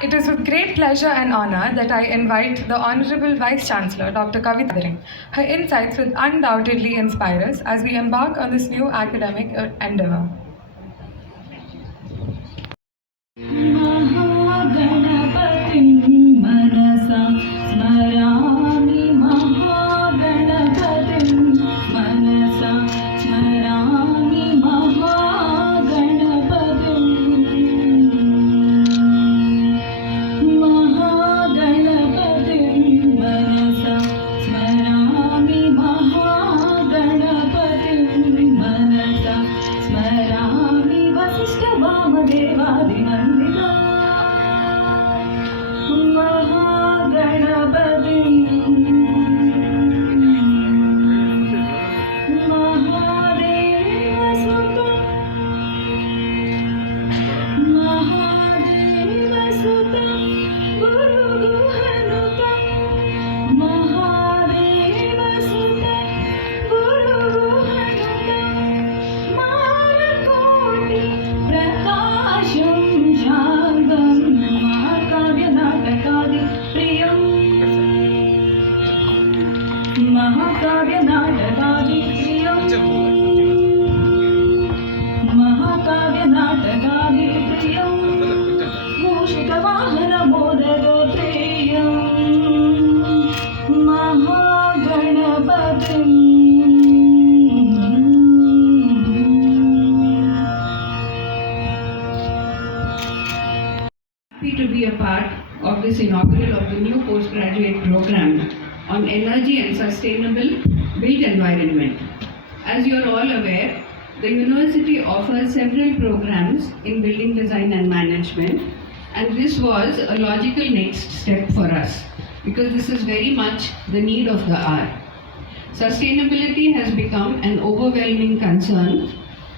It is with great pleasure and honor that I invite the Honorable Vice Chancellor, Dr. Kavita. Her insights will undoubtedly inspire us as we embark on this new academic endeavor. Happy to be a part of this inaugural of the new postgraduate program on energy and sustainable built environment. As you are all aware, the university offers several programs in building design and management, and this was a logical next step for us because this is very much the need of the hour. Sustainability has become an overwhelming concern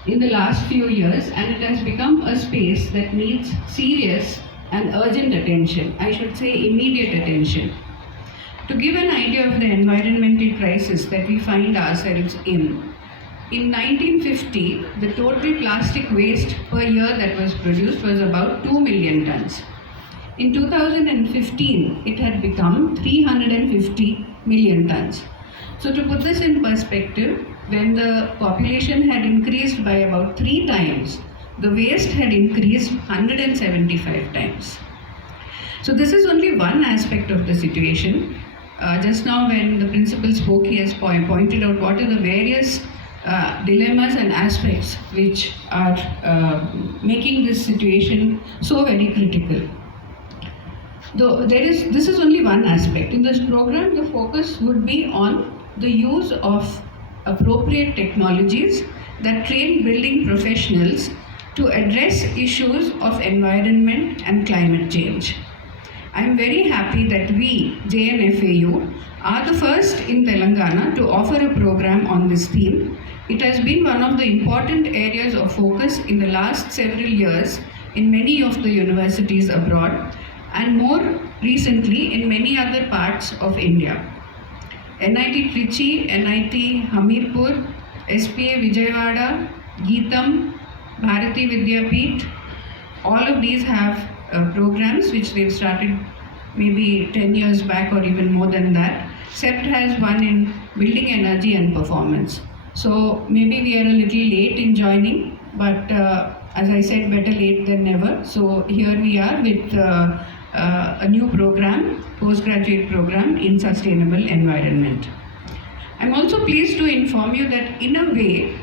in the last few years, and it has become a space that needs serious and urgent attention, I should say immediate attention. To give an idea of the environmental crisis that we find ourselves in 1950, the total plastic waste per year that was produced was about 2 million tons. In 2015, it had become 350 million tons. So to put this in perspective, when the population had increased by about 3 times, the waste had increased 175 times. So this is only one aspect of the situation. Just now when the principal spoke, he has pointed out what are the various dilemmas and aspects which are making this situation so very critical. Though this is only one aspect. In this program, the focus would be on the use of appropriate technologies that train building professionals to address issues of environment and climate change. I am very happy that we, JNFAU, are the first in Telangana to offer a program on this theme. It has been one of the important areas of focus in the last several years in many of the universities abroad and more recently in many other parts of India. NIT Trichy, NIT Hamirpur, SPA Vijayawada, Geetam, Bharati Vidyapeeth, all of these have programs which they've started maybe 10 years back or even more than that. CEPT has one in building energy and performance. So maybe we are a little late in joining, but as I said, better late than never. So here we are with a new program, postgraduate program in sustainable environment. I'm also pleased to inform you that in a way,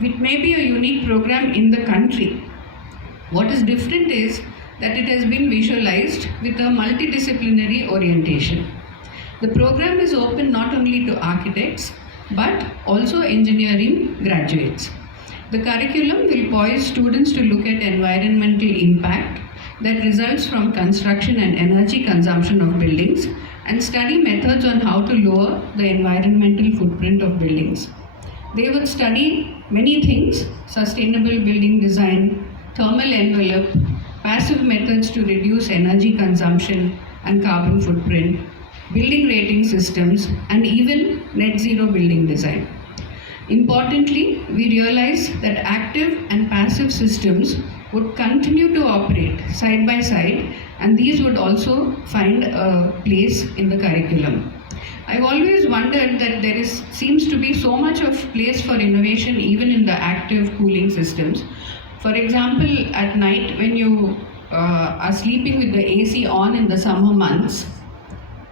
it may be a unique program in the country. What is different is that it has been visualized with a multidisciplinary orientation. The program is open not only to architects, but also engineering graduates. The curriculum will poise students to look at environmental impact that results from construction and energy consumption of buildings and study methods on how to lower the environmental footprint of buildings. They would study many things: sustainable building design, thermal envelope, passive methods to reduce energy consumption and carbon footprint, building rating systems, and even net zero building design. Importantly, we realize that active and passive systems would continue to operate side by side, and these would also find a place in the curriculum. I've always wondered that seems to be so much of place for innovation even in the active cooling systems. For example, at night when you are sleeping with the AC on in the summer months,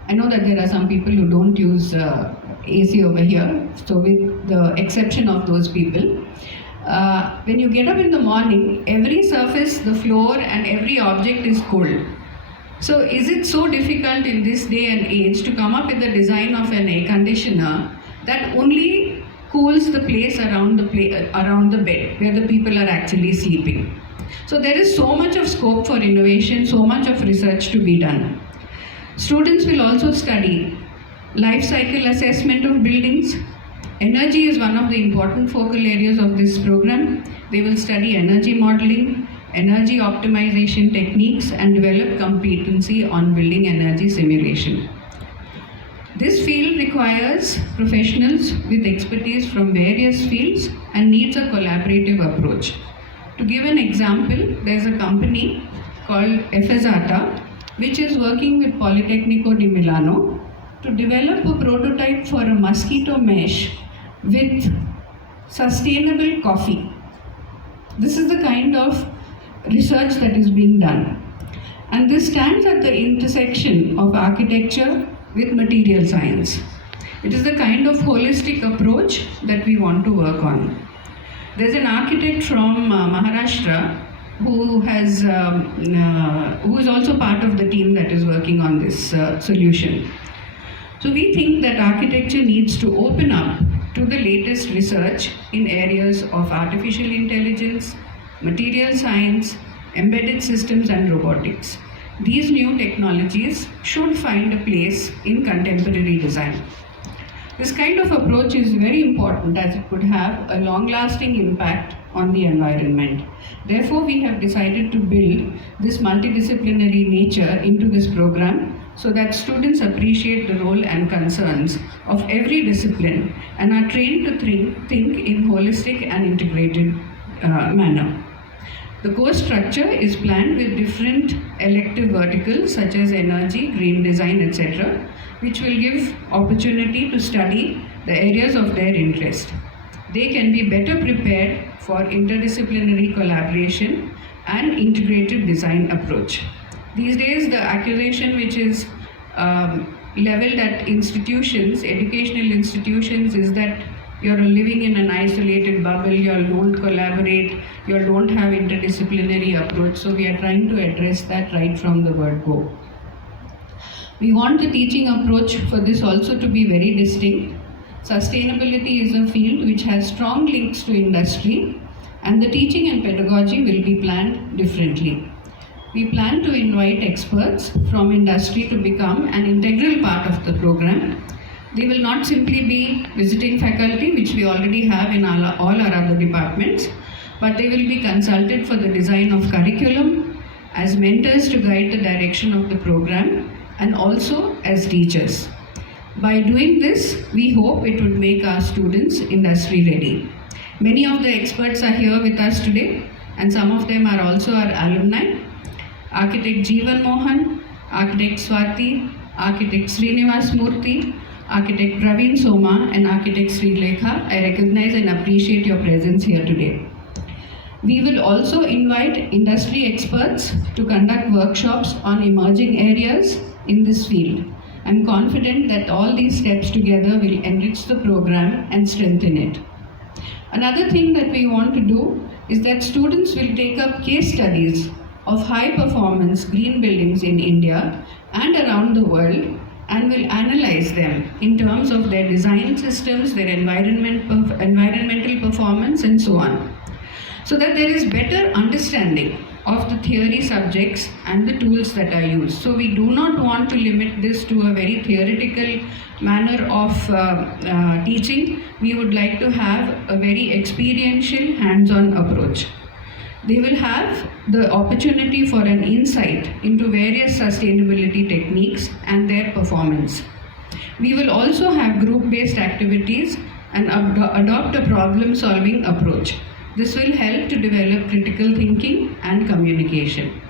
I know that there are some people who don't use AC over here, so with the exception of those people, when you get up in the morning, every surface, the floor and every object is cold. So is it so difficult in this day and age to come up with the design of an air conditioner that only cools the place around the bed where the people are actually sleeping? So there is so much of scope for innovation, so much of research to be done. Students will also study life cycle assessment of buildings. Energy is one of the important focal areas of this program. They will study energy modeling, energy optimization techniques, and develop competency on building energy simulation. This field requires professionals with expertise from various fields and needs a collaborative approach. To give an example, there's a company called Efesata, which is working with Politecnico di Milano to develop a prototype for a mosquito mesh with sustainable coffee. This is the kind of research that is being done. And this stands at the intersection of architecture with material science. It is the kind of holistic approach that we want to work on. There's an architect from Maharashtra who is also part of the team that is working on this solution. So we think that architecture needs to open up to the latest research in areas of artificial intelligence, material science, embedded systems and robotics. These new technologies should find a place in contemporary design. This kind of approach is very important as it could have a long-lasting impact on the environment. Therefore, we have decided to build this multidisciplinary nature into this program so that students appreciate the role and concerns of every discipline and are trained to think in holistic and integrated manner. The course structure is planned with different elective verticals such as energy, green design, etc., which will give opportunity to study the areas of their interest. They can be better prepared for interdisciplinary collaboration and integrated design approach. These days, the accusation which is leveled at institutions, educational institutions, is that you're living in an isolated bubble, you don't collaborate, you don't have interdisciplinary approach. So we are trying to address that right from the word go. We want the teaching approach for this also to be very distinct. Sustainability is a field which has strong links to industry, and the teaching and pedagogy will be planned differently. We plan to invite experts from industry to become an integral part of the program. They will not simply be visiting faculty, which we already have in all our other departments, but they will be consulted for the design of curriculum, as mentors to guide the direction of the program, and also as teachers. By doing this, we hope it would make our students industry ready. Many of the experts are here with us today, and some of them are also our alumni. Architect Jeevan Mohan, Architect Swati, Architect Srinivas Murthy, Architect Praveen Soma, and Architect Sri Lekha. I recognize and appreciate your presence here today. We will also invite industry experts to conduct workshops on emerging areas in this field. I'm confident that all these steps together will enrich the program and strengthen it. Another thing that we want to do is that students will take up case studies of high performance green buildings in India and around the world and will analyze them in terms of their design systems, their environmental performance, and so on, so that there is better understanding of the theory subjects and the tools that are used. So we do not want to limit this to a very theoretical manner of teaching. We would like to have a very experiential, hands-on approach. They will have the opportunity for an insight into various sustainability techniques and their performance. We will also have group-based activities and adopt a problem-solving approach. This will help to develop critical thinking and communication.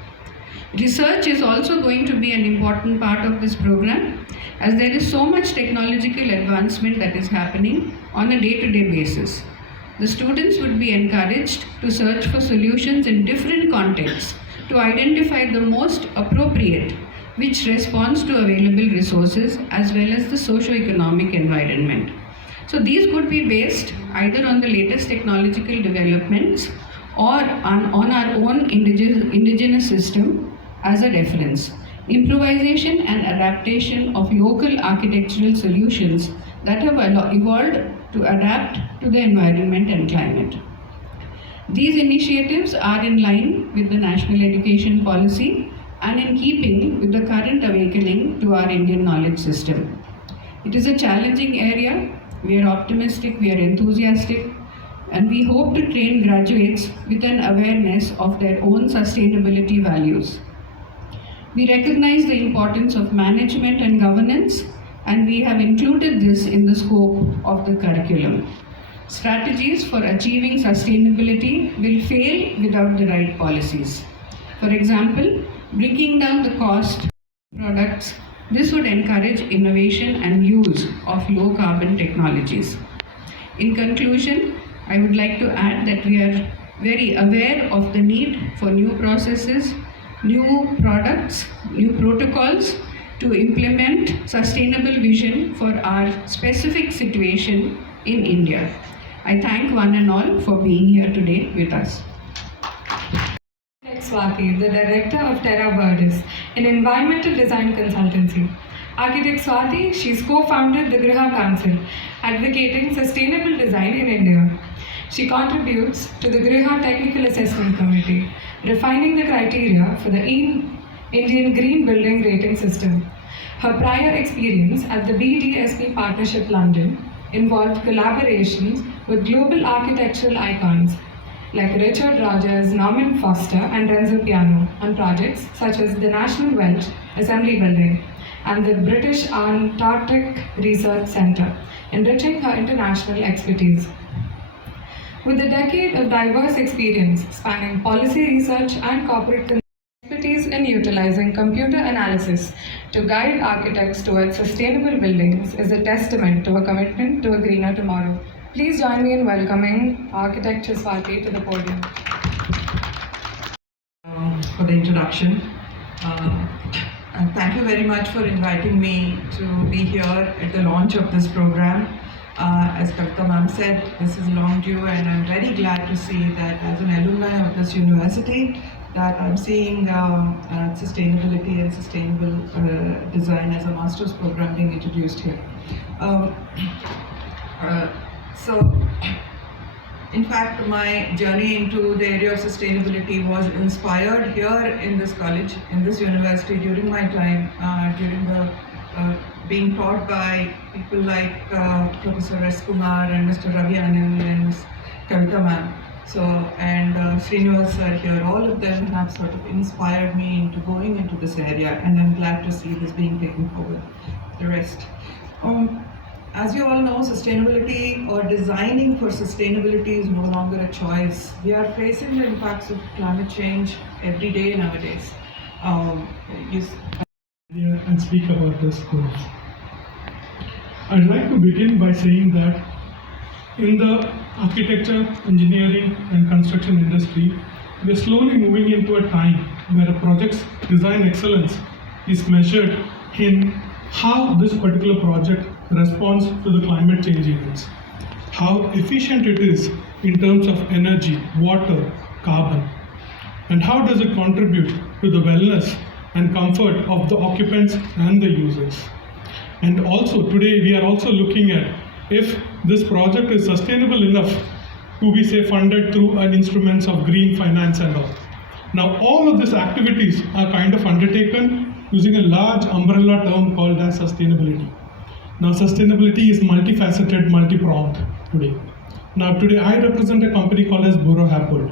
Research is also going to be an important part of this program, as there is so much technological advancement that is happening on a day-to-day basis. The students would be encouraged to search for solutions in different contexts to identify the most appropriate, which responds to available resources as well as the socio-economic environment. So these could be based either on the latest technological developments or on our own indigenous system as a reference. Improvisation and adaptation of local architectural solutions that have evolved to adapt to the environment and climate. These initiatives are in line with the national education policy and in keeping with the current awakening to our Indian knowledge system. It is a challenging area. We are optimistic, we are enthusiastic, and we hope to train graduates with an awareness of their own sustainability values. We recognize the importance of management and governance, and we have included this in the scope of the curriculum. Strategies for achieving sustainability will fail without the right policies. For example, bringing down the cost of products. This would encourage innovation and use of low carbon technologies. In conclusion, I would like to add that we are very aware of the need for new processes, new products, new protocols to implement sustainable vision for our specific situation in India. I thank one and all for being here today with us. Swati, the director of Terra Verdis, an environmental design consultancy. Architect Swati, she's co-founded the Griha Council, advocating sustainable design in India. She contributes to the Griha Technical Assessment Committee, refining the criteria for the Indian Green Building Rating System. Her prior experience at the BDSP Partnership London involved collaborations with global architectural icons like Richard Rogers, Norman Foster, and Renzo Piano on projects such as the National Welch Assembly Building and the British Antarctic Research Centre, enriching her international expertise. With a decade of diverse experience spanning policy research and corporate expertise in utilizing computer analysis to guide architects towards sustainable buildings is a testament to a commitment to a greener tomorrow. Please join me in welcoming Architect Swati to the podium. For the introduction. And thank you very much for inviting me to be here at the launch of this program. As Kavita ma'am said, this is long due, and I'm very glad to see that as an alumni of this university, that I'm seeing sustainability and sustainable design as a master's program being introduced here. So, in fact, my journey into the area of sustainability was inspired here in this college, in this university, during my time, during the being taught by people like Professor S. Kumar and Mr. Ravi Anand and Ms. Kavita ma'am. So, and Srinivas sir here, all of them have sort of inspired me into going into this area, and I'm glad to see this being taken forward. The rest. As you all know, sustainability or designing for sustainability is no longer a choice. We are facing the impacts of climate change every day nowadays. And speak about this course. I'd like to begin by saying that in the architecture, engineering and construction industry, we are slowly moving into a time where a project's design excellence is measured in how this particular project responds to the climate change events, how efficient it is in terms of energy, water, carbon, and how does it contribute to the wellness and comfort of the occupants and the users. And also today we are also looking at if this project is sustainable enough to be, say, funded through an instruments of green finance and all. Now all of these activities are kind of undertaken using a large umbrella term called as sustainability. Now sustainability is multifaceted, multi-pronged today. Now today I represent a company called as Buro Happold.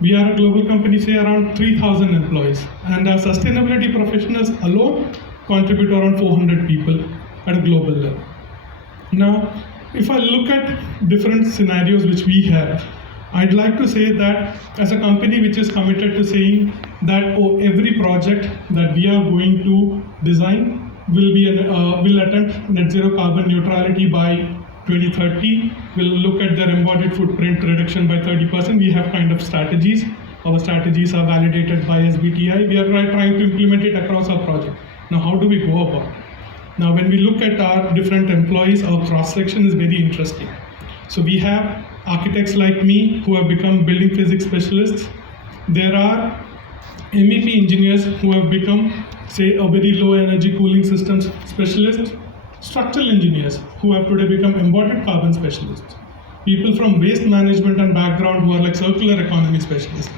We are a global company, say around 3,000 employees, and our sustainability professionals alone contribute around 400 people at a global level. Now, if I look at different scenarios which we have, I'd like to say that as a company which is committed to saying that every project that we are going to design will attempt net zero carbon neutrality by 2030. We'll look at their embodied footprint reduction by 30%. We have kind of strategies. Our strategies are validated by SBTi. We are trying to implement it across our project. Now, how do we go about it? Now, when we look at our different employees, our cross-section is very interesting. So we have architects like me who have become building physics specialists. There are MEP engineers who have become, say, a very low energy cooling systems specialist. Structural engineers who have today become embodied carbon specialists. People from waste management and background who are like circular economy specialists.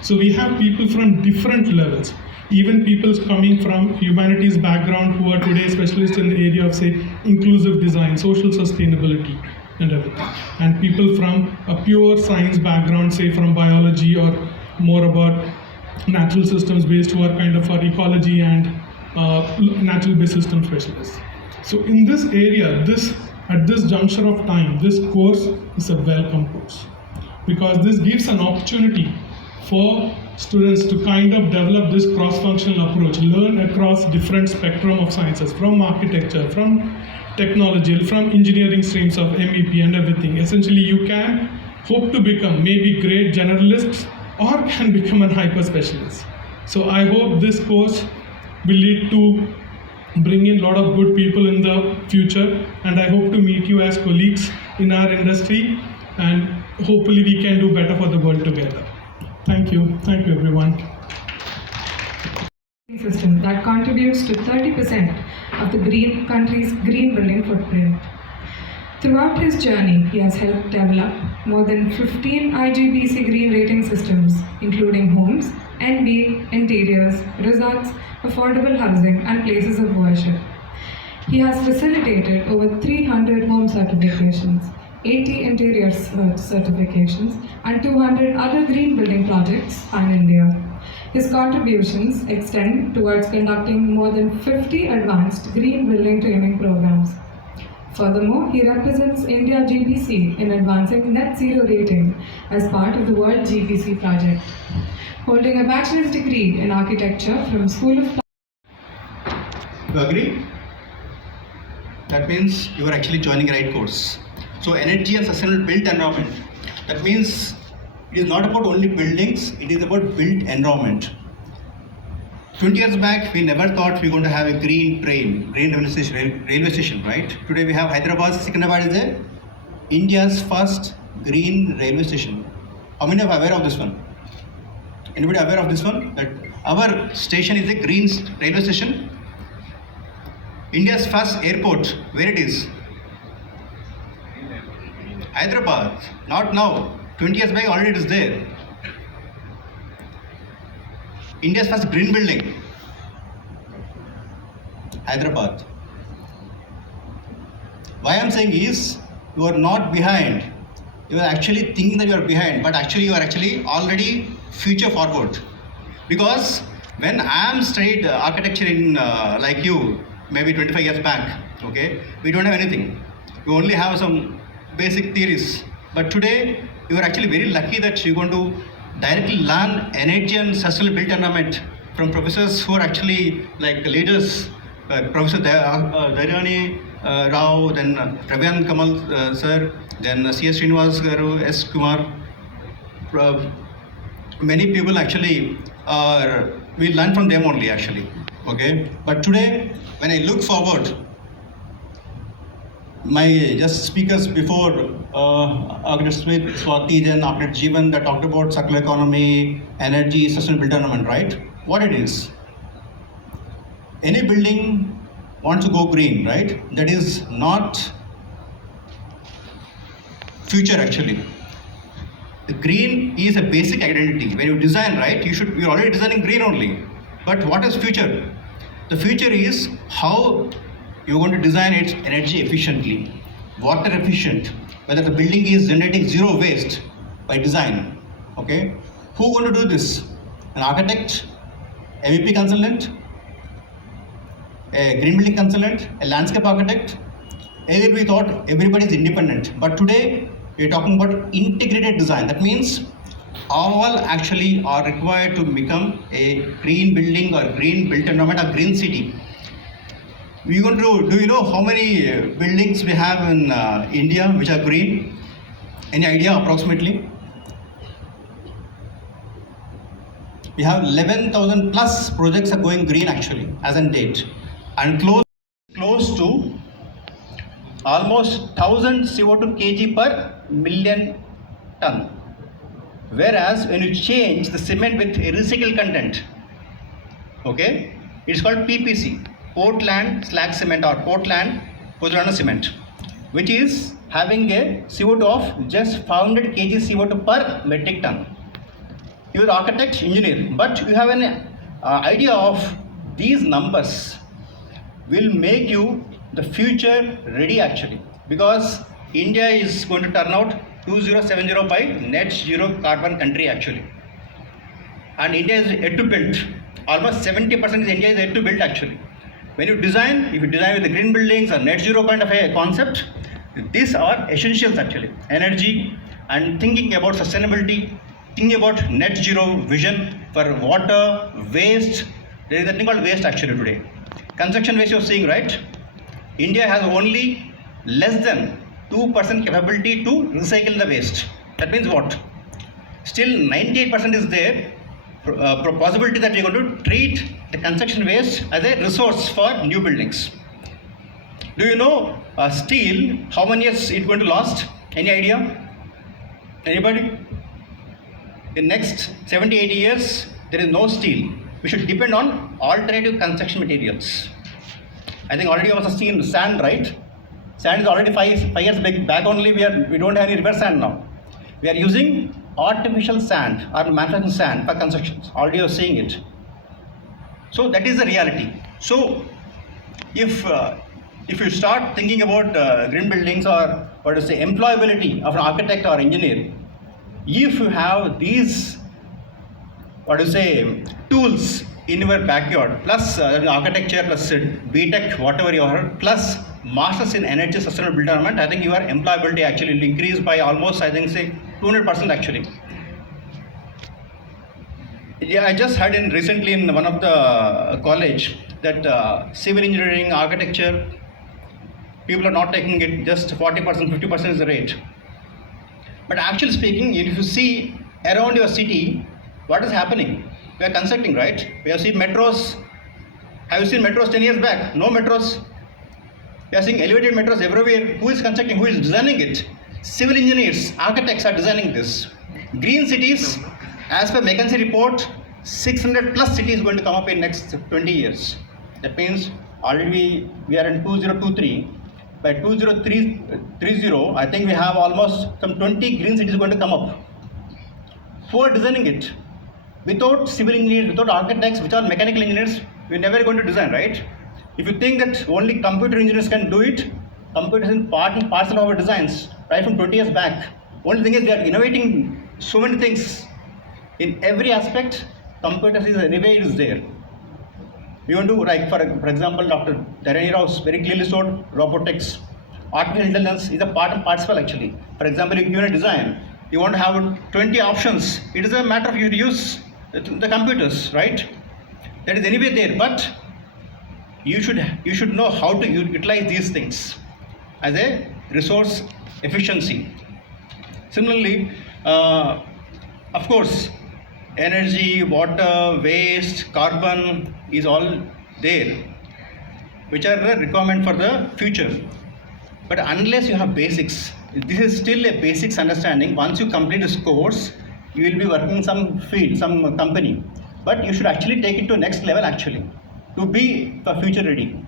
So we have people from different levels. Even people coming from humanities background who are today specialists in the area of, say, inclusive design, social sustainability, and everything. And people from a pure science background, say from biology or more about natural systems based, who are kind of our ecology and natural based system specialists. So in this area, at this juncture of time, this course is a welcome course, because this gives an opportunity for students to kind of develop this cross-functional approach, learn across different spectrum of sciences, from architecture, from technology, from engineering streams of MEP and everything. Essentially, you can hope to become maybe great generalists or can become a hyper specialist. So I hope this course will lead to bring in a lot of good people in the future, and I hope to meet you as colleagues in our industry, and hopefully we can do better for the world together. Thank you everyone. System that contributes to 30% of the country's green building footprint. Throughout his journey, he has helped develop more than 15 IGBC green rating systems, including homes, NB, interiors, resorts, affordable housing, and places of worship. He has facilitated over 300 home certifications, 80 interior certifications, and 200 other green building projects pan-India. His contributions extend towards conducting more than 50 advanced green building training programs. Furthermore, he represents India GPC in advancing net zero rating as part of the World GPC project. Holding a bachelor's degree in architecture from School of You agree? That means you are actually joining the right course. So energy and sustainable built environment. That means it is not about only buildings, it is about built environment. 20 years back, we never thought we were going to have a green train, green railway station, right? Today we have Hyderabad, Secunderabad is India's first green railway station. How many are aware of this one? Anybody aware of this one? That our station is a green railway station. India's first airport, where it is? Hyderabad. Not now. 20 years back already it is there. India's first green building, Hyderabad. Why I'm saying is, you are not behind. You are actually thinking that you are behind, but actually you are actually already future forward. Because when I am studied architecture in like you, maybe 25 years back, okay, we don't have anything. We only have some basic theories. But today, you are actually very lucky that you're going to directly learn energy and sustainable built environment from professors who are actually like leaders, Professor Dairani Rao, then Ravian Kamal sir, then C.S. Srinivas Garu, S. Kumar. Many people actually we learn from them only actually. Okay, but today when I look forward, my just speakers before Architect Smith, Swati, then Architect Jeevan that talked about circular economy, energy, sustainable development, right? What it is? Any building wants to go green, right? That is not future actually. The green is a basic identity. When you design, right, you're already designing green only. But what is future? The future is how you're going to design it energy efficiently, water efficient, whether the building is generating zero waste by design. Okay? Who going to do this? An architect, a MEP consultant, a green building consultant, a landscape architect. Earlier we thought everybody is independent, but today we're talking about integrated design. That means all actually are required to become a green building or green built environment or green city. We going to do you know how many buildings we have in India which are green? Any idea approximately? We have 11,000 plus projects are going green actually as on date, and close to almost 1000 CO2 kg per million ton. Whereas when you change the cement with recycled content, okay, it's called PPC, Portland slag cement or Portland pozzolana cement, which is having a CO2 of just 500 kg CO2 per metric ton. You are architect, engineer, but you have an idea of these numbers will make you the future ready actually, because India is going to turn out 2070 by net zero carbon country actually, and India is yet to build. Almost 70% of India is yet to build actually. When you design, if you design with the green buildings or net zero kind of a concept, these are essentials actually. Energy and thinking about sustainability, thinking about net zero vision for water, waste. There is a thing called waste actually today. Construction waste you're seeing, right? India has only less than 2% capability to recycle the waste. That means what? Still 98% is there possibility that we're going to treat the construction waste as a resource for new buildings. Do you know steel, how many years it's going to last? Any idea? Anybody? In next 70, 80 years, there is no steel. We should depend on alternative construction materials. I think already you must have seen sand, right? Sand is already five years back only. We don't have any river sand now. We are using artificial sand or manufacturing sand for constructions. Already you are seeing it. So that is the reality. So if you start thinking about green buildings or what to say employability of an architect or engineer, if you have these what to say tools in your backyard, plus architecture, plus BTech, whatever you are, plus masters in energy sustainable development, I think your employability actually will increase by almost, I think, say 200% actually. Yeah, I just heard recently in one of the college that civil engineering, architecture, people are not taking it, just 40%, 50% is the rate. But actually speaking, if you see around your city, what is happening? We are constructing, right? We have seen metros. Have you seen metros 10 years back? No metros. We are seeing elevated metros everywhere. Who is constructing? Who is designing it? Civil engineers, architects are designing this. Green cities, as per McKinsey report, 600 plus cities going to come up in next 20 years. That means already we are in 2023. By 2030, I think we have almost some 20 green cities going to come up. Who are designing it? Without civil engineers, without architects, without mechanical engineers, we're never going to design, right? If you think that only computer engineers can do it, computers is part and parcel of our designs, right from 20 years back. Only thing is they are innovating so many things. In every aspect, computers is anyway it is there. We want to, like for example, Dr. Dharani Rao very clearly showed robotics. Artificial intelligence is a part and parcel actually. For example, if you give a design, you want to have 20 options. It is a matter of you to use the computers, right? That is anyway there, but you should know how to utilize these things as a resource efficiency. Similarly, of course, energy, water, waste, carbon is all there, which are the requirement for the future. But unless you have basics, this is still a basics understanding. Once you complete this course, you will be working in some field, some company. But you should actually take it to next level actually, to be for future ready.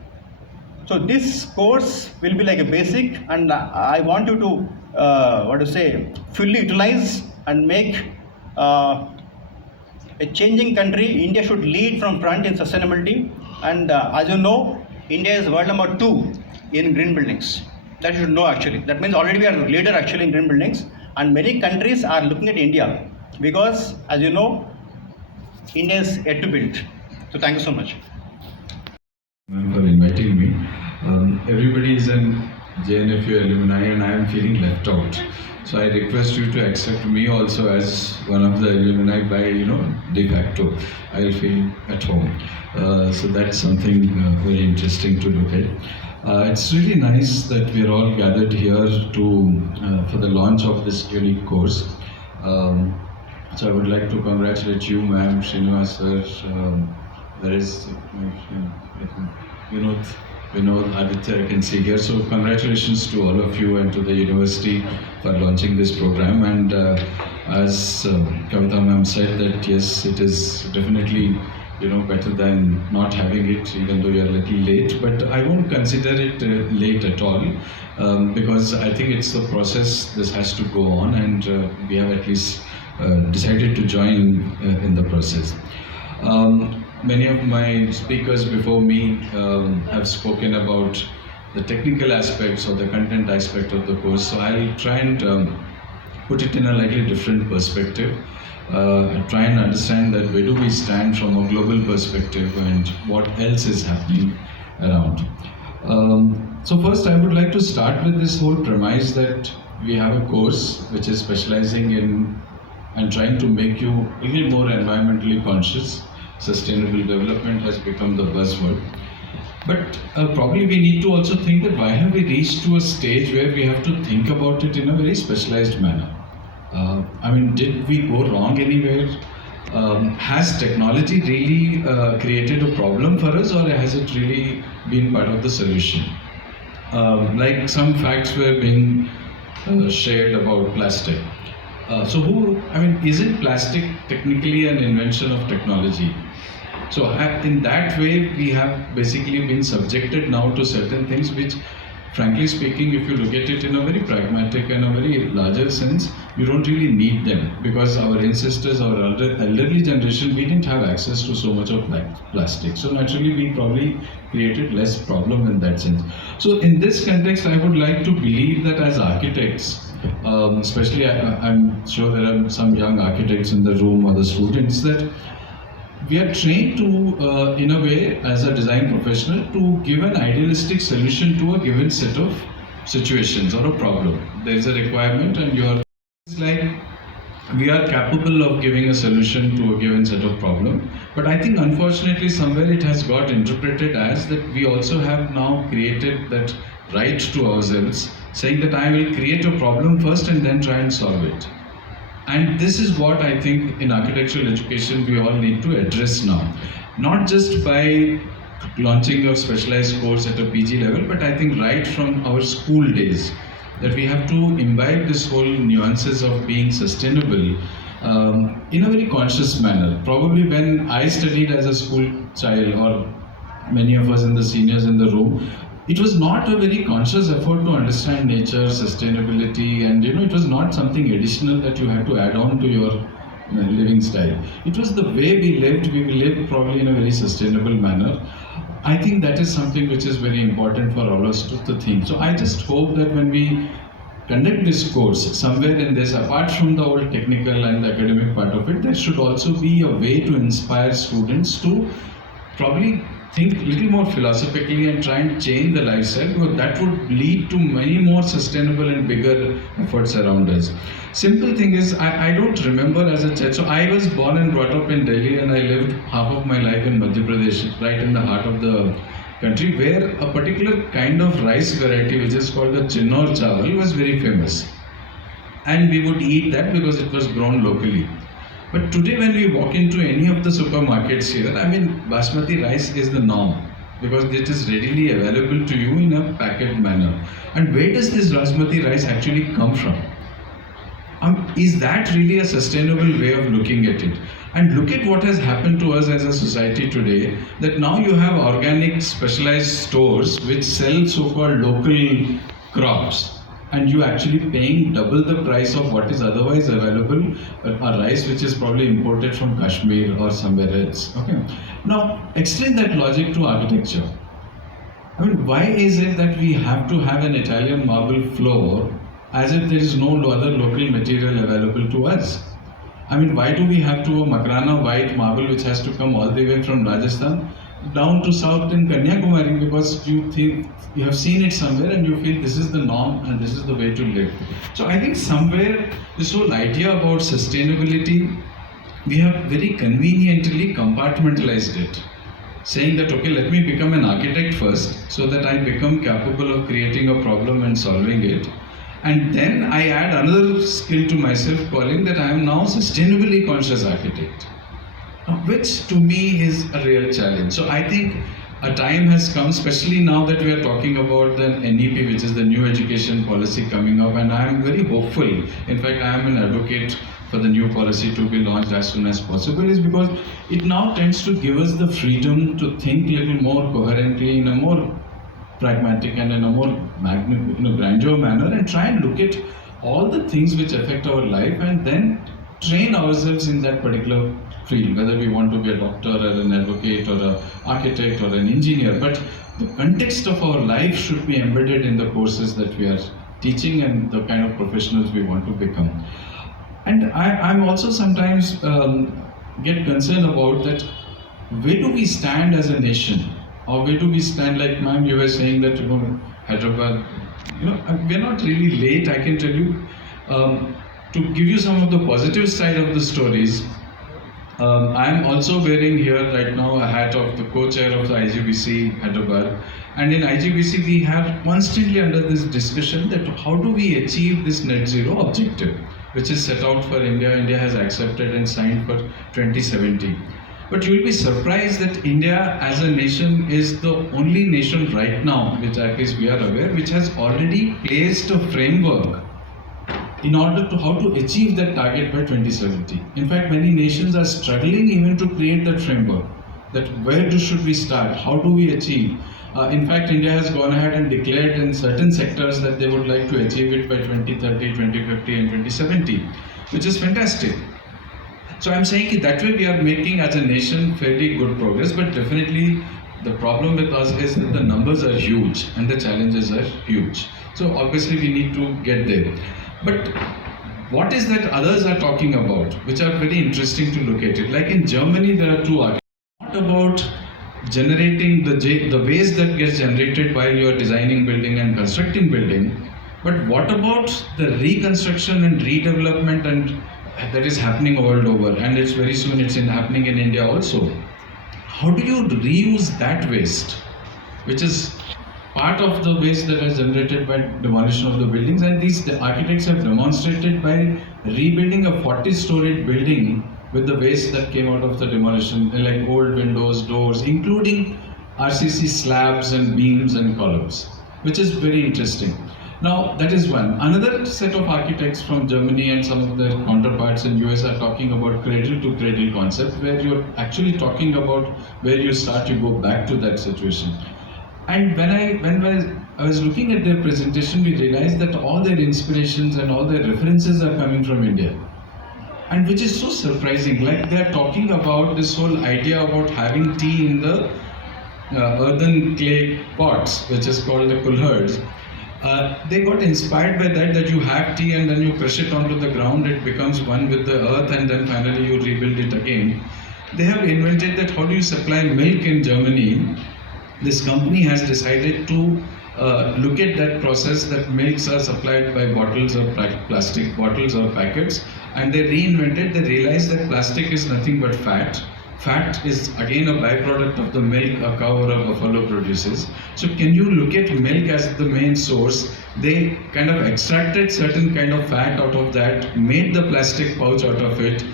So this course will be like a basic, and I want you to fully utilize and make a changing country. India should lead from front in sustainability, and as you know, India is world number 2 in green buildings. That you should know actually. That means already we are leader actually in green buildings, and many countries are looking at India because, as you know, India is yet to build. So thank you so much. Ma'am, for inviting me. Everybody is an JNFU alumni and I am feeling left out. So I request you to accept me also as one of the alumni by, de facto. I'll feel at home. So that's something very interesting to look at. It's really nice that we're all gathered here for the launch of this unique course. So I would like to congratulate you, ma'am, Srinivas sir. There is Vinod, Aditya, I can see here. So congratulations to all of you and to the university for launching this program. And as Kavita ma'am said, that yes, it is definitely better than not having it, even though you're a little late. But I won't consider it late at all, because I think it's the process. This has to go on, and we have at least decided to join in the process. Many of my speakers before me have spoken about the technical aspects or the content aspect of the course, so I'll try and put it in a slightly different perspective. Try and understand that where do we stand from a global perspective and what else is happening around. So first I would like to start with this whole premise that we have a course which is specializing in and trying to make you a little more environmentally conscious. Sustainable development has become the buzzword. But probably we need to also think that why have we reached to a stage where we have to think about it in a very specialized manner? Did we go wrong anywhere? Has technology really created a problem for us, or has it really been part of the solution? Like some facts were being shared about plastic. Isn't plastic technically an invention of technology? So in that way, we have basically been subjected now to certain things which, frankly speaking, if you look at it in a very pragmatic and a very larger sense, you don't really need them, because our ancestors, our elderly generation, we didn't have access to so much of plastic. So naturally, we probably created less problem in that sense. So in this context, I would like to believe that as architects, especially I'm sure there are some young architects in the room or the students, that we are trained to, in a way, as a design professional, to give an idealistic solution to a given set of situations or a problem. There is a requirement, and it's like we are capable of giving a solution to a given set of problem. But I think unfortunately somewhere it has got interpreted as that we also have now created that right to ourselves, saying that I will create a problem first and then try and solve it. And this is what I think in architectural education we all need to address now. Not just by launching a specialized course at a PG level, but I think right from our school days, that we have to imbibe this whole nuances of being sustainable in a very conscious manner. Probably when I studied as a school child, or many of us in the seniors in the room, it was not a very conscious effort to understand nature, sustainability, and it was not something additional that you had to add on to your living style. It was the way we lived probably in a very sustainable manner. I think that is something which is very important for all of us to think. So I just hope that when we conduct this course, somewhere in this, apart from the whole technical and the academic part of it, there should also be a way to inspire students to probably think a little more philosophically and try and change the lifestyle, because that would lead to many more sustainable and bigger efforts around us. Simple thing is, I don't remember as a child. So I was born and brought up in Delhi, and I lived half of my life in Madhya Pradesh, right in the heart of the country, where a particular kind of rice variety, which is called the Chinor chawal, was very famous. And we would eat that because it was grown locally. But today when we walk into any of the supermarkets here, basmati rice is the norm, because it is readily available to you in a packet manner. And where does this basmati rice actually come from? Is that really a sustainable way of looking at it? And look at what has happened to us as a society today, that now you have organic specialized stores which sell so-called local crops, and you actually paying double the price of what is otherwise available, a rice which is probably imported from Kashmir or somewhere else. Okay. Now, extend that logic to architecture. Why is it that we have to have an Italian marble floor as if there is no other local material available to us? Why do we have to a Makrana white marble which has to come all the way from Rajasthan? down to south in Kanyakumari because you think you have seen it somewhere and you feel this is the norm and this is the way to live. So I think somewhere this whole idea about sustainability, we have very conveniently compartmentalized it, saying that okay, let me become an architect first so that I become capable of creating a problem and solving it. And then I add another skill to myself, calling that I am now sustainably conscious architect, which to me is a real challenge. So I think a time has come, especially now that we are talking about the NEP, which is the new education policy coming up, and I am very hopeful. In fact, I am an advocate for the new policy to be launched as soon as possible, is because it now tends to give us the freedom to think a little more coherently, in a more pragmatic and in a more grandeur manner, and try and look at all the things which affect our life and then train ourselves in that particular field, whether we want to be a doctor or an advocate or an architect or an engineer. But the context of our life should be embedded in the courses that we are teaching and the kind of professionals we want to become. And I'm also sometimes get concerned about that, where do we stand as a nation? Or where do we stand, like ma'am, you were saying that, Hyderabad, we're not really late, I can tell you. To give you some of the positive side of the stories, I'm also wearing here right now a hat of the co-chair of the IGBC Hyderabad. And in IGBC, we have constantly under this discussion that how do we achieve this net zero objective, which is set out for India. India has accepted and signed for 2070. But you will be surprised that India as a nation is the only nation right now, which at least we are aware, which has already placed a framework in order to how to achieve that target by 2070. In fact, many nations are struggling even to create that framework, that where should we start, how do we achieve. In fact, India has gone ahead and declared in certain sectors that they would like to achieve it by 2030, 2050 and 2070, which is fantastic. So I'm saying that way we are making as a nation fairly good progress, but definitely the problem with us is that the numbers are huge and the challenges are huge. So obviously we need to get there. But what is that others are talking about, which are very interesting to look at it. Like in Germany, there are two arguments. Not about generating the waste that gets generated while you are designing building and constructing building, but what about the reconstruction and redevelopment and that is happening world over, and it's very soon happening in India also. How do you reuse that waste, which is part of the waste that is generated by demolition of the buildings? And the architects have demonstrated by rebuilding a 40-storied building with the waste that came out of the demolition, like old windows, doors, including RCC slabs and beams and columns, which is very interesting. Now, that is one. Another set of architects from Germany and some of their counterparts in US are talking about cradle-to-cradle concept, where you're actually talking about where you start, you go back to that situation. And when I was looking at their presentation, we realized that all their inspirations and all their references are coming from India. And which is so surprising. Like they're talking about this whole idea about having tea in the earthen clay pots, which is called the kulhards. They got inspired by that you have tea and then you crush it onto the ground, it becomes one with the earth, and then finally you rebuild it again. They have invented that how do you supply milk in Germany. This company has decided to look at that process, that milks are supplied by bottles or plastic bottles or packets, and they reinvented. They realized that plastic is nothing but fat. Fat is again a byproduct of the milk a cow or a buffalo produces. So can you look at milk as the main source? They kind of extracted certain kind of fat out of that, made the plastic pouch out of it,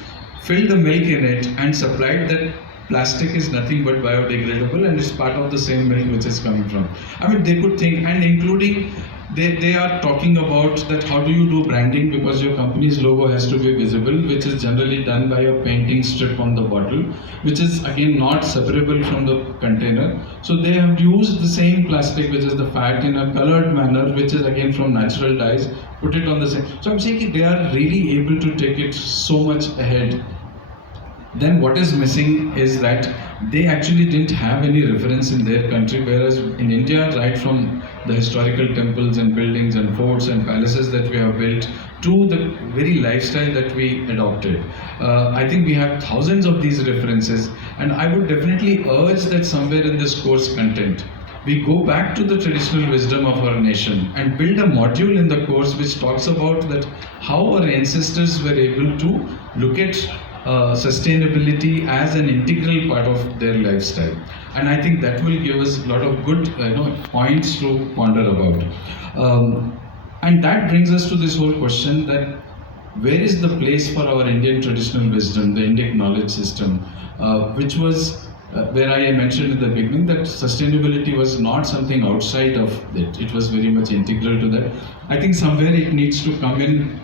filled the milk in it, and supplied that. Plastic is nothing but biodegradable and it's part of the same milk which is coming from. I mean, they could think, and including they are talking about that how do you do branding, because your company's logo has to be visible, which is generally done by a painting strip on the bottle, which is again not separable from the container. So they have used the same plastic, which is the fat, in a colored manner, which is again from natural dyes, put it on the same. So I'm saying they are really able to take it so much ahead. then what is missing is that they actually didn't have any reference in their country, whereas in India, right from the historical temples and buildings and forts and palaces that we have built to the very lifestyle that we adopted, I think we have thousands of these references, and I would definitely urge that somewhere in this course content, we go back to the traditional wisdom of our nation and build a module in the course which talks about that how our ancestors were able to look at sustainability as an integral part of their lifestyle, and I think that will give us a lot of good points to ponder about. And that brings us to this whole question that where is the place for our Indian traditional wisdom, the Indic knowledge system, which was where I mentioned in the beginning that sustainability was not something outside of it, it was very much integral to that. I think somewhere it needs to come in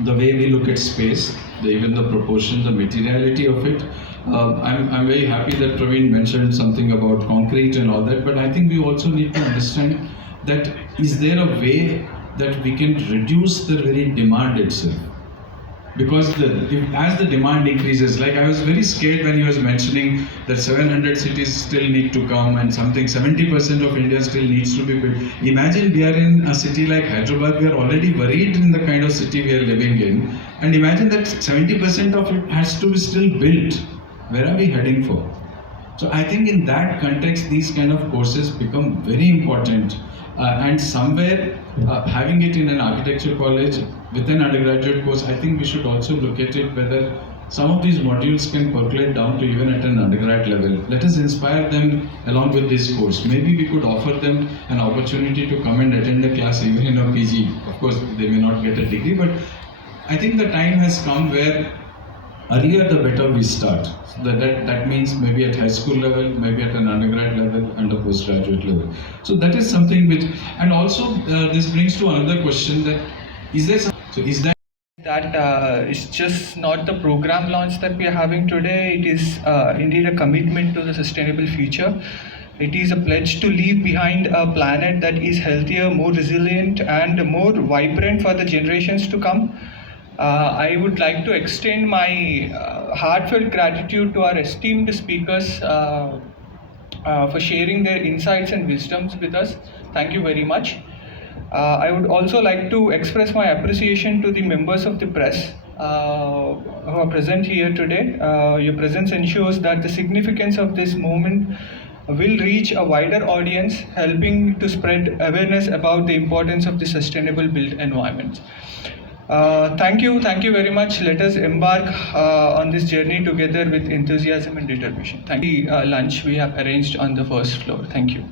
the way we look at space, even the proportion, the materiality of it. I'm very happy that Praveen mentioned something about concrete and all that, but I think we also need to understand that is there a way that we can reduce the very demand itself? Because as the demand increases, like I was very scared when he was mentioning that 700 cities still need to come and something 70% of India still needs to be built. Imagine we are in a city like Hyderabad, we are already worried in the kind of city we are living in, and imagine that 70% of it has to be still built. Where are we heading for? So I think in that context, these kind of courses become very important. And somewhere having it in an architecture college with an undergraduate course, I think we should also look at it whether some of these modules can percolate down to even at an undergrad level. Let us inspire them along with this course. Maybe we could offer them an opportunity to come and attend a class even in a PG. Of course, they may not get a degree, but I think the time has come where earlier the better we start. So that means maybe at high school level, maybe at an undergrad level and a postgraduate level. So that is something which, and also this brings to another question that is there that it's just not the program launch that we are having today. It is indeed a commitment to the sustainable future. It is a pledge to leave behind a planet that is healthier, more resilient, and more vibrant for the generations to come. I would like to extend my heartfelt gratitude to our esteemed speakers for sharing their insights and wisdoms with us. Thank you very much. I would also like to express my appreciation to the members of the press who are present here today. Your presence ensures that the significance of this movement will reach a wider audience, helping to spread awareness about the importance of the sustainable built environment. Thank you very much. Let us embark on this journey together with enthusiasm and determination. Thank you. Lunch we have arranged on the first floor. Thank you.